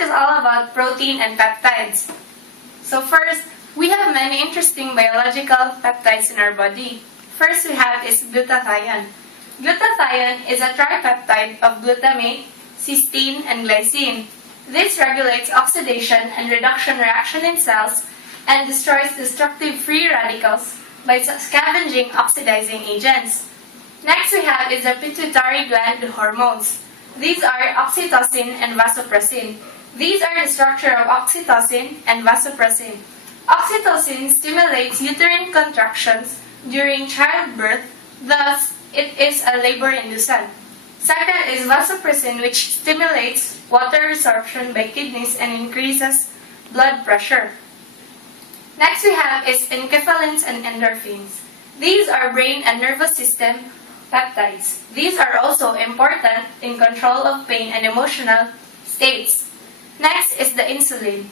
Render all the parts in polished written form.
is all about protein and peptides. So first, we have many interesting biological peptides in our body. First we have is glutathione. Glutathione is a tripeptide of glutamate, cysteine, and glycine. This regulates oxidation and reduction reaction in cells and destroys destructive free radicals by scavenging oxidizing agents. Next we have is the pituitary gland hormones. These are oxytocin and vasopressin. These are the structure of oxytocin and vasopressin. Oxytocin stimulates uterine contractions during childbirth, thus it is a labor inducent. Second is vasopressin, which stimulates water resorption by kidneys and increases blood pressure. Next we have is enkephalins and endorphins. These are brain and nervous system peptides. These are also important in control of pain and emotional states. Next is the insulin.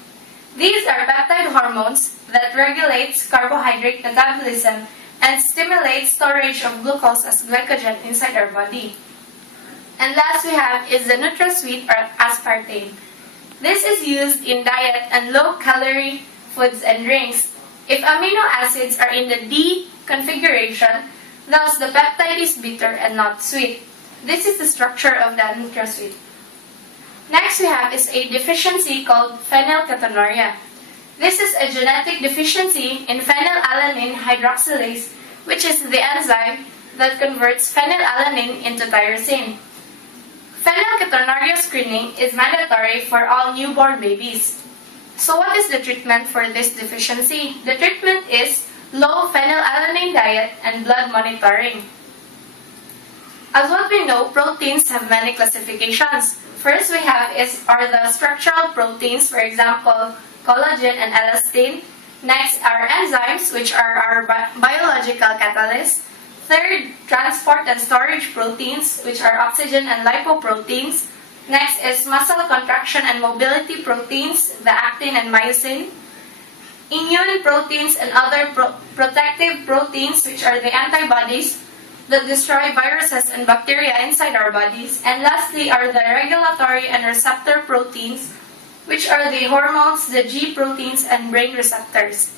These are peptide hormones that regulates carbohydrate metabolism and stimulate storage of glucose as glycogen inside our body. And last we have is the NutraSweet or aspartame. This is used in diet and low-calorie foods and drinks. If amino acids are in the D configuration, thus the peptide is bitter and not sweet. This is the structure of the NutraSweet. Next we have is a deficiency called phenylketonuria. This is a genetic deficiency in phenylalanine hydroxylase, which is the enzyme that converts phenylalanine into tyrosine. Phenylketonuria screening is mandatory for all newborn babies. So what is the treatment for this deficiency? The treatment is low phenylalanine diet and blood monitoring. As what we know, proteins have many classifications. First we have are the structural proteins, for example, collagen and elastin. Next are enzymes, which are our biological catalysts. Third, transport and storage proteins, which are oxygen and lipoproteins. Next is muscle contraction and mobility proteins, the actin and myosin. Immune proteins and other protective proteins, which are the antibodies that destroy viruses and bacteria inside our bodies. And lastly are the regulatory and receptor proteins, which are the hormones, the G proteins, and brain receptors.